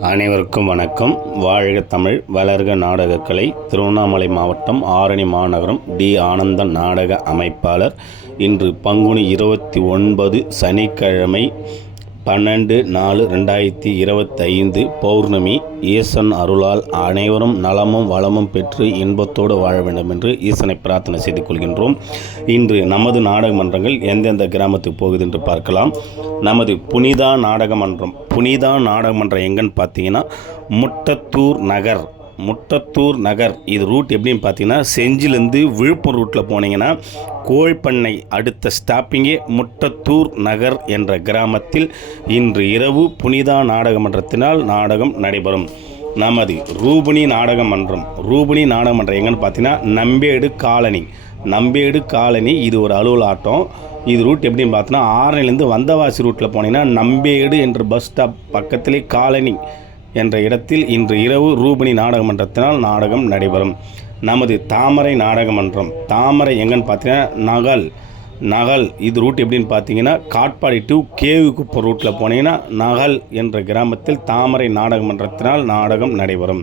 அனைவருக்கும் வணக்கம். வாழ்க தமிழ் வளர்க நாடகக்கலை திருவண்ணாமலை மாவட்டம் ஆரணி மாநகரம் டி. ஆனந்தன் நாடக அமைப்பாளர். இன்று பங்குனி இருபத்தி ஒன்பது சனிக்கிழமை பன்னெண்டு நாலு ரெண்டாயிரத்தி இருபத்தைந்து பௌர்ணமி ஈசன் அருளால் அனைவரும் நலமும் வளமும் பெற்று இன்பத்தோடு வாழ வேண்டும் என்று ஈசனை பிரார்த்தனை செய்து கொள்கின்றோம். இன்று நமது நாடக மன்றங்கள் எந்தெந்த கிராமத்துக்கு போகுது என்று பார்க்கலாம். நமது புனிதா நாடக மன்றம் புனிதா நாடக மன்றம் எங்கன்னு பார்த்தீங்கன்னா முட்டத்தூர் நகர். முட்டத்தூர் நகர். இது ரூட் எப்படின்னு பார்த்தீங்கன்னா செஞ்சிலேருந்து விழுப்புரம் ரூட்டில் போனீங்கன்னா கோழ்பண்ணை அடுத்த ஸ்டாப்பிங்கே முட்டத்தூர் நகர் என்ற கிராமத்தில் இன்று இரவு புனிதா நாடக மன்றத்தினால் நாடகம் நடைபெறும். நமது ரூபணி நாடக மன்றம். நாடகமன்றம் நாடக மன்றம் எங்கன்னு பார்த்தீங்கன்னா நம்பேடு காலனி. நம்பேடு காலனி இது ஒரு அலுவல் ஆட்டம். இது ரூட் எப்படின்னு பார்த்தோன்னா ஆரணிலேருந்து வந்தவாசி ரூட்டில் போனீங்கன்னா நம்பேடு என்ற பஸ் ஸ்டாப் பக்கத்திலே காலனி. என்ற இடத்தில் இன்று இரவு ரூபினி நாடக மன்றத்தினால் நாடகம் நடைபெறும். நமது தாமரை நாடக மன்றம் தாமரை எங்கன்னு பார்த்தீங்கன்னா நகல். நகல் இது ரூட் எப்படின்னு பார்த்தீங்கன்னா காட்பாடி டு கேவிக்குப்பம் ரூட்டில் போனீங்கன்னா நகல் என்ற கிராமத்தில் தாமரை நாடக மன்றத்தினால் நாடகம் நடைபெறும்.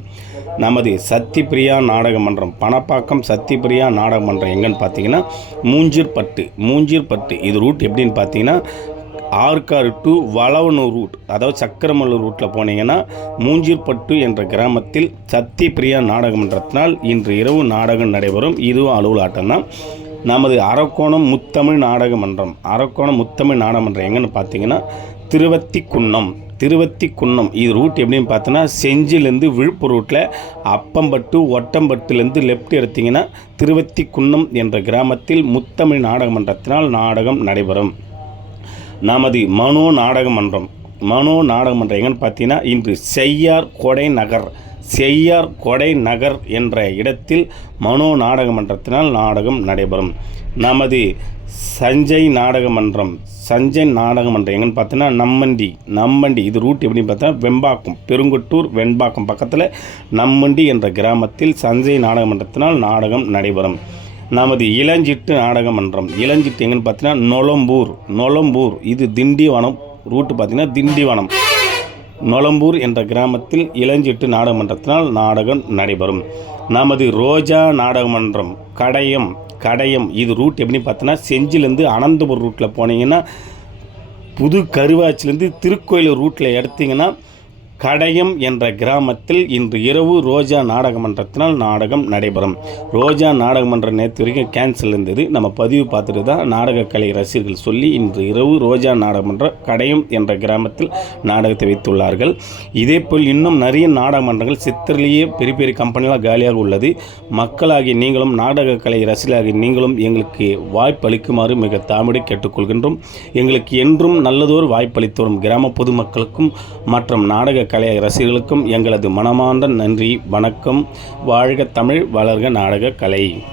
நமது சத்திப்பிரியா நாடக மன்றம் பணப்பாக்கம் சத்திப்பிரியா நாடக மன்றம் எங்கன்னு பார்த்தீங்கன்னா மூஞ்சூர்பட்டு மூஞ்சூர்பட்டு இது ரூட் எப்படின்னு பார்த்தீங்கன்னா ஆற்காடு டு வளவனூர் ரூட் அதாவது சக்கரமல்லூர் ரூட்டில் போனீங்கன்னா மூஞ்சீர்பட்டு என்ற கிராமத்தில் சத்தி பிரியா இன்று இரவு நாடகம் நடைபெறும். இதுவும் அலுவல் ஆட்டம் தான். நமது அரக்கோணம் முத்தமிழ் நாடக மன்றம் அரக்கோணம் முத்தமிழ் நாடகமன்றம் எங்கன்னு பார்த்தீங்கன்னா திருவத்திக்குன்னம். திருவத்திக்குன்னம் இது ரூட் எப்படின்னு பார்த்தோன்னா செஞ்சிலேருந்து விழுப்புரம் ரூட்டில் அப்பம்பட்டு ஒட்டம்பட்டுலேருந்து லெஃப்ட் எடுத்திங்கன்னா திருவத்தி குன்னம் என்ற கிராமத்தில் முத்தமிழ் நாடக மன்றத்தினால் நாடகம் நடைபெறும். நமது மனோ நாடக மன்றம். மனோ நாடக மன்றம் எங்கன்னு பார்த்தீங்கன்னா இன்று செய்யார் கொடை நகர். செய்யார் கொடை நகர் என்ற இடத்தில் மனோ நாடக மன்றத்தினால் நாடகம் நடைபெறும். நமது சஞ்சய் நாடக மன்றம். சஞ்சய் நாடக மன்றம் எங்கன்னு பார்த்தீங்கன்னா நம்மண்டி. நம்மண்டி இது ரூட் எப்படின்னு பார்த்தா வெம்பாக்கம் பெருங்குட்டூர் வெண்பாக்கம் பக்கத்தில் நம்மண்டி என்ற கிராமத்தில் சஞ்சய் நாடக மன்றத்தினால் நாடகம் நடைபெறும். நமது இளஞ்சிட்டு நாடக மன்றம். இளஞ்சிட்டு எங்கன்னு பார்த்தீங்கன்னா நொலம்பூர் நொலம்பூர் இது திண்டிவனம். ரூட்டு பார்த்தீங்கன்னா திண்டிவனம். நொலம்பூர் என்ற கிராமத்தில் இளஞ்சிட்டு நாடக மன்றத்தினால் நாடகம் நடைபெறும். நமது ரோஜா நாடக மன்றம் கடையம் கடையம். இது ரூட் எப்படி பார்த்தோன்னா செஞ்சிலேருந்து அனந்தபுரம் ரூட்டில் போனீங்கன்னா புது கருவாச்சிலேருந்து திருக்கோயிலூர் ரூட்டில் எடுத்தீங்கன்னா கடையம் என்ற கிராமத்தில் இன்று இரவு ரோஜா நாடக மன்றத்தினால் நாடகம் நடைபெறும். ரோஜா நாடகமன்ற நேற்று வரைக்கும் கேன்சல் இருந்தது. நம்ம பதிவு பார்த்துட்டு தான் நாடகக்கலை கலை ரசிகர்கள் சொல்லி இன்று இரவு ரோஜா நாடக மன்றம் கடையம் என்ற கிராமத்தில் நாடகத்தை வைத்துள்ளார்கள். இதேபோல் இன்னும் நிறைய நாடக மன்றங்கள் சித்தரிலேயே பெரிய பெரிய கம்பெனிலாம் காலியாக உள்ளது. மக்களாகி நீங்களும் நாடகக்கலை ரசிகராகி நீங்களும் எங்களுக்கு வாய்ப்பு அளிக்குமாறு மிக தாமிட கேட்டுக்கொள்கின்றோம். எங்களுக்கு என்றும் நல்லதோர் வாய்ப்பளித்து வரும் கிராம பொதுமக்களுக்கும் மற்றும் நாடக கலை ரசிகர்களுக்கும் எங்களது மனமார்ந்த நன்றி வணக்கம். வாழ்க தமிழ் வளர்க நாடக கலை.